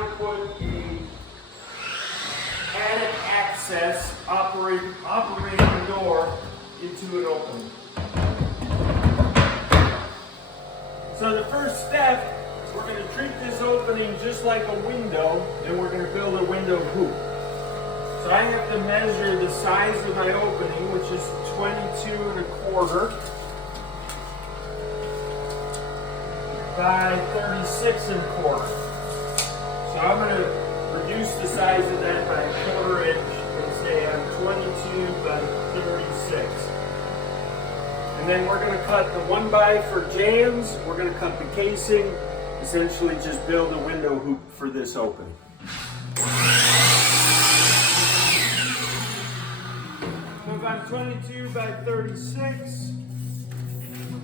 to put a attic access operating door into an opening. So the first step is we're going to treat this opening just like a window, and we're going to build a window hoop. So I have to measure the size of my opening, which is 22 1/4 by 36 1/4. So I'm going to reduce the size of that by 1/4 inch and say I'm 22 by 36. And then we're going to cut the 1x for jambs. We're going to cut the casing, essentially just build a window hoop for this opening. So if I'm 22 by 36,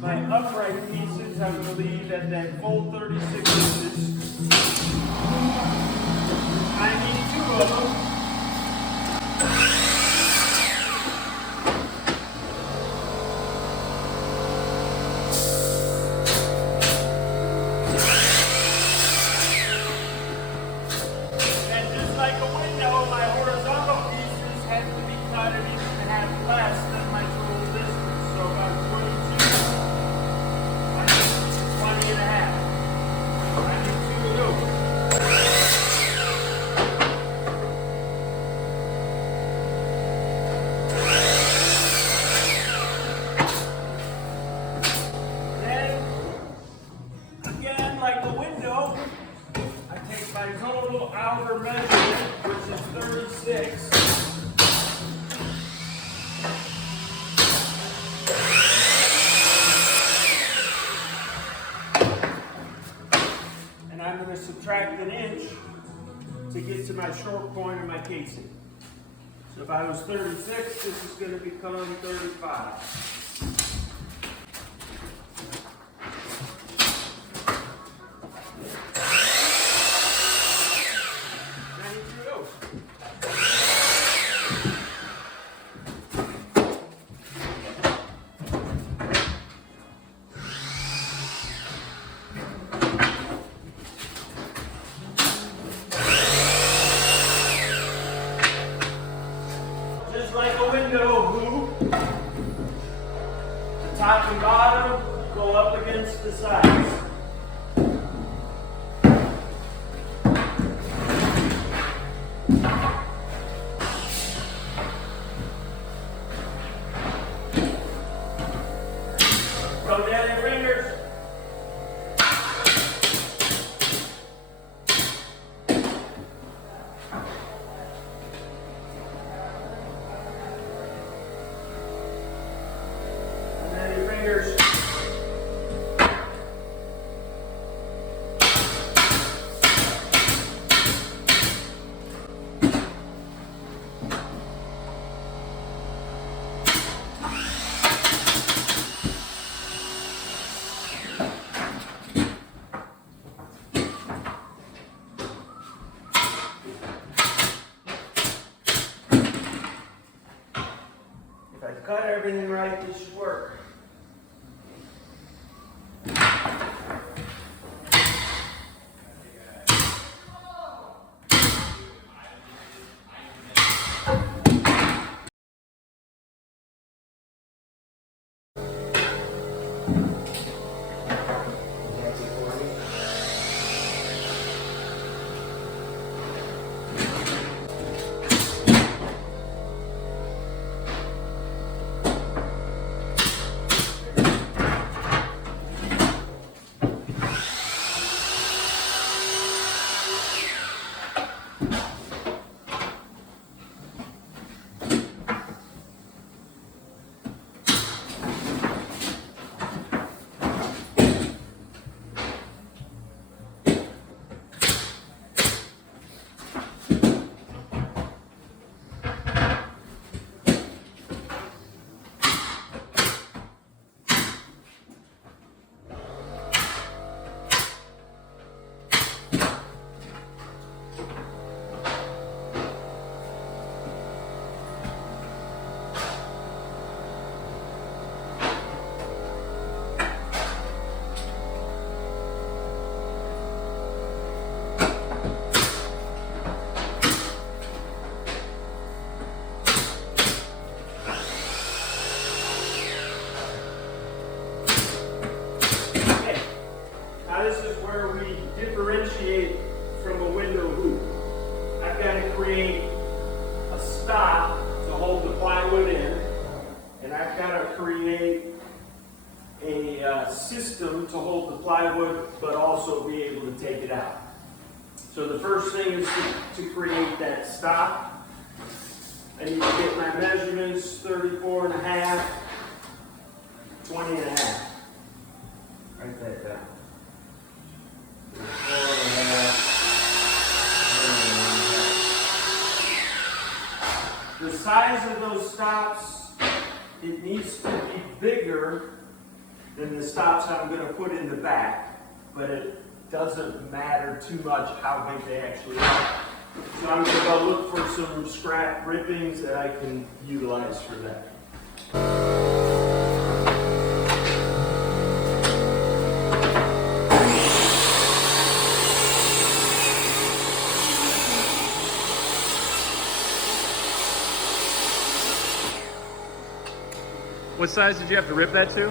my upright pieces I'm going to leave at that full 36 inches. I need 2 of them. And just like a window, my horizontal pieces have to be cut an inch and a half less than my total distance. So if I'm 22, I need 20 and a half. I need 2 of those. My total outer measurement, which is 36. And I'm going to subtract an inch to get to my short point of my casing. So if I was 36, this is going to become 35. Just like a window hoop, the top and bottom go up against the sides. Go down your fingers. If I cut everything right, this should work. is where we differentiate from a window hoop. I've got to create a stop to hold the plywood in, and I've got to create a system to hold the plywood, but also be able to take it out. So the first thing is to create that stop. I need to get my measurements, 34 and a half, 20 and a half. Write that down. 34 and a half, 20 and a half. The size of those stops, it needs to be bigger than the stops I'm going to put in the back, but it doesn't matter too much how big they actually are. So I'm going to go look for some scrap rippings that I can utilize for that. What size did you have to rip that to?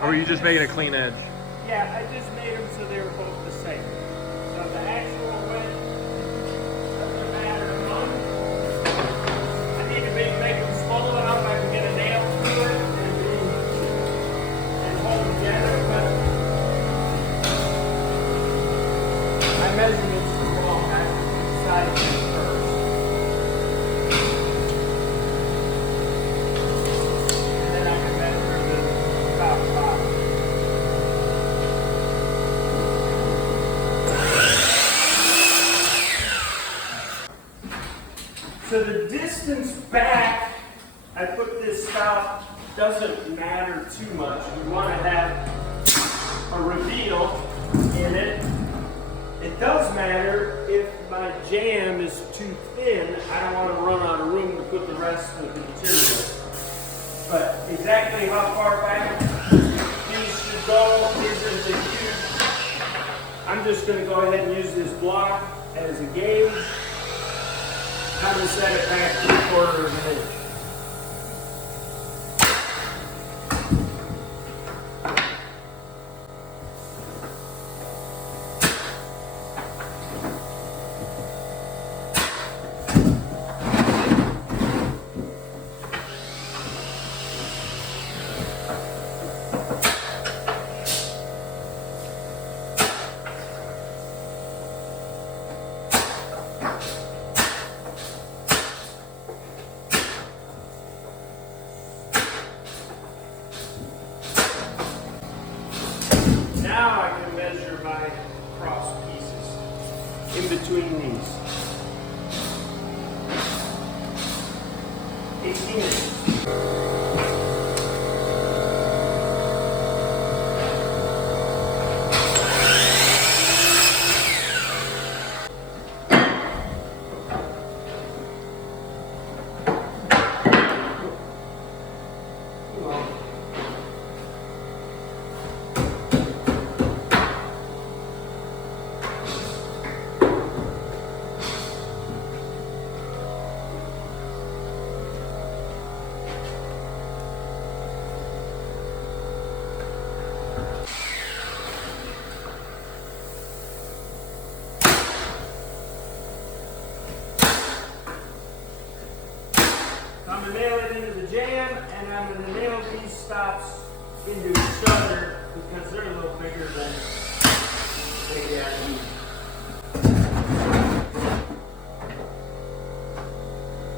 Or were you just making a clean edge? Yeah, I just made them so they were both the same. So the actual width doesn't matter much. I need to make them small enough I can get a nail through it and hold it together, but my measurements are wrong. I have to decide it first. And then I can measure the top box. So the distance back, I put this stop, doesn't matter too much. We want to have a reveal in it. It does matter if my jam is too thin. I don't want to run out of room to put the rest of the material. But exactly how far back these should go isn't a huge. I'm just going to go ahead and use this block as a gauge. I'm going to set it back 3/4 of an inch. Now I can measure my cross pieces in between these. 18 inches. I'm going to nail it into the jam, and I'm going to nail these stops into each other because they're a little bigger than they need.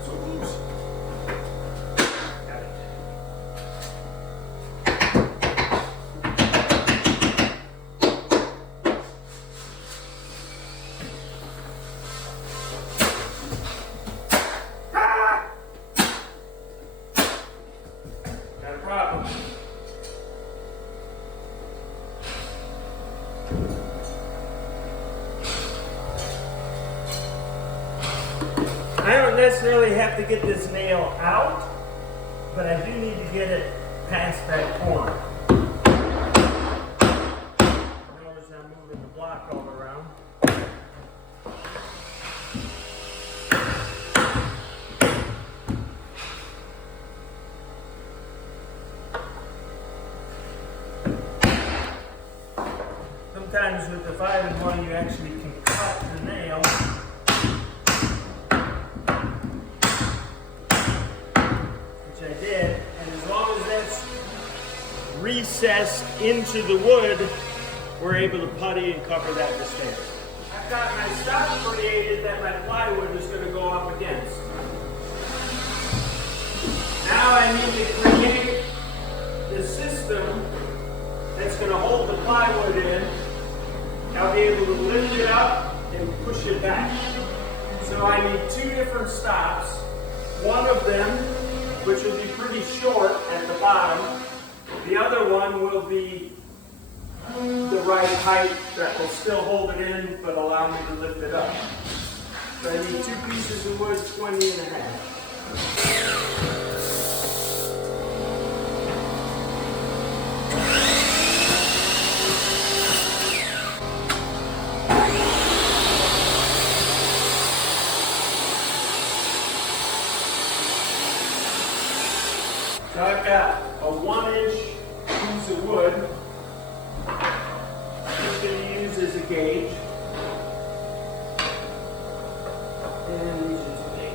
So loose. Got it. Got a problem. I don't necessarily have to get this nail out, but I do need to get it past that corner. Notice I'm moving the block all around. sometimes with the 5-in-1 you actually can cut the nail. Which I did, and as long as that's recessed into the wood, we're able to putty and cover that mistake. I've got my stop created that my plywood is going to go up against. Now I need to create the system that's going to hold the plywood in. I'll be able to lift it up and push it back. So I need 2 different stops. One of them, which will be pretty short at the bottom. The other one will be the right height that will still hold it in but allow me to lift it up. So I need 2 pieces of wood, 20 and a half. So I've got a 1-inch piece of wood. I'm just going to use as a gauge. And use it as a gauge.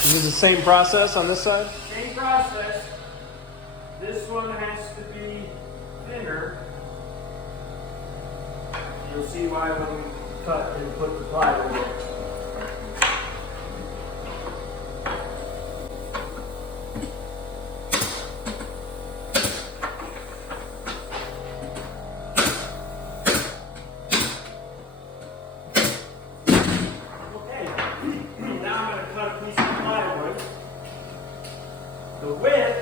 Is it the same process on this side? Same process. This one has to be thinner. You'll see why when we cut and put the plywood in. The width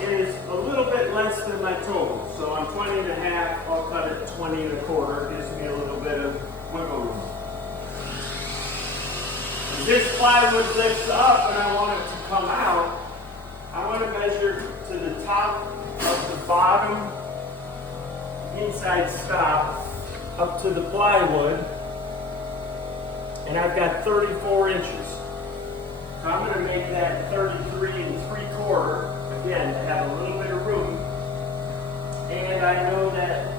is a little bit less than my total, so I'm 20 and a half, I'll cut it 20 and a quarter, gives me a little bit of wiggle room. As this plywood lifts up and I want it to come out, I want to measure to the top of the bottom inside stop up to the plywood, and I've got 34 inches. So I'm going to make that 33 3/4, again, to have a little bit of room. And I know that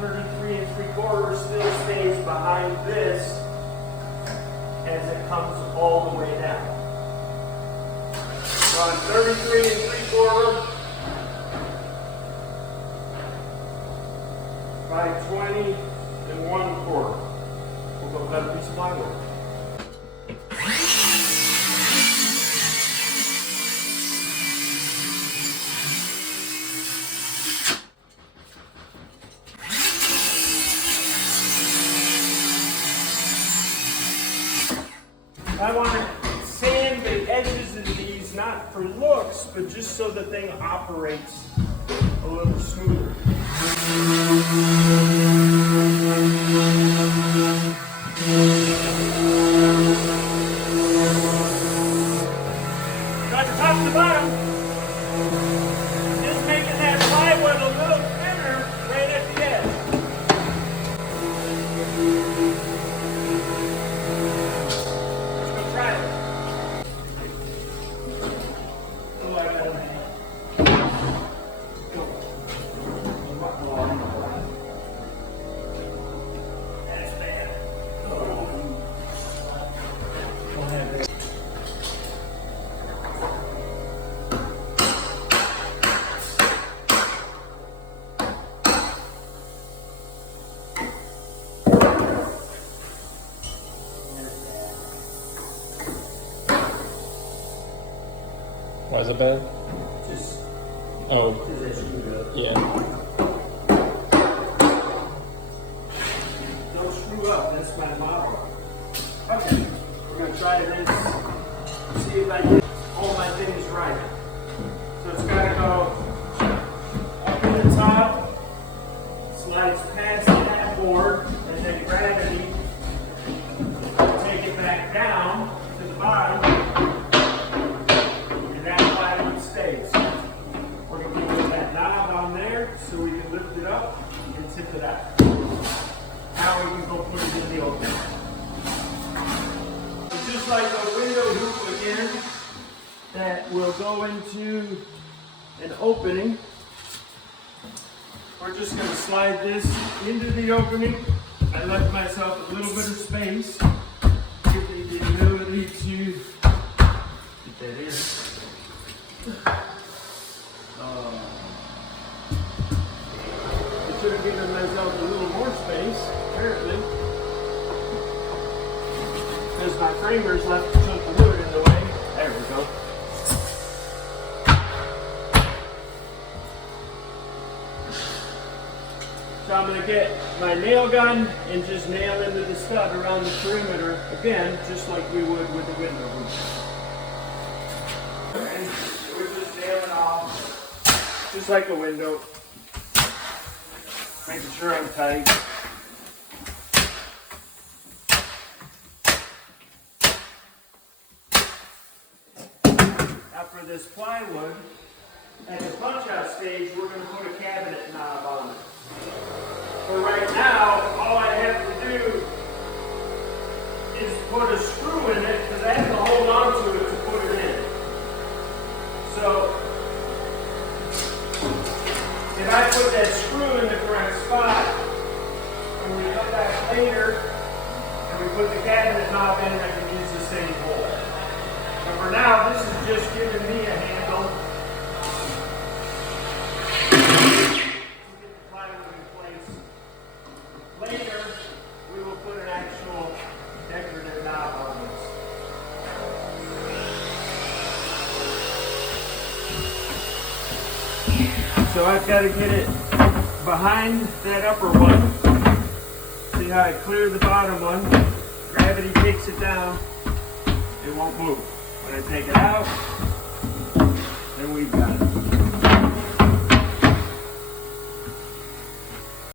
33 3/4 still stays behind this as it comes all the way down. So I'm 33 3/4 by 20 1/4. We'll go cut a piece of plywood. I want to sand the edges of these, not for looks, but just so the thing operates a little smoother. Got the top to the bottom. Just making that plywood a little thinner right at the edge. Why is it bad? Just Oh, position. yeah. Don't screw up. That's my model. Okay, we're going to try this. See if I get all my things right. So it's got to go up in the top, slides past that board, and then gravity take it back down to the bottom, and that plywood stays. We're going to put that knob on there so we can lift it up and tip it out. Now we can go put it in the opening. So just like a window hoop again, that will go into an opening. We're just going to slide this into the opening. I left myself a little bit of space. Give me the ability to get that in. I should have given myself a little more space, apparently. Because my framers left a chunk of wood in the way. There we go. So I'm going to get my nail gun and just nail into the stud around the perimeter, again, just like we would with the window hoop. And we're just nailing off, just like a window. Making sure I'm tight. Now for this plywood, at the punch out stage, we're going to put a cabinet knob on it. But right now, all I have to do is put a screw in it because I have to hold on to it to put it in. So, if I put that screw in the correct spot, when we come back later and we put the cabinet knob in, I can use the same hole. But for now, this is just giving me a handle to get the plywood in place. Later, we will put an actual decorative knob on this. So I've got to get it behind that upper one. See how I clear the bottom one? Gravity takes it down. It won't move. When I take it out, then we've got it.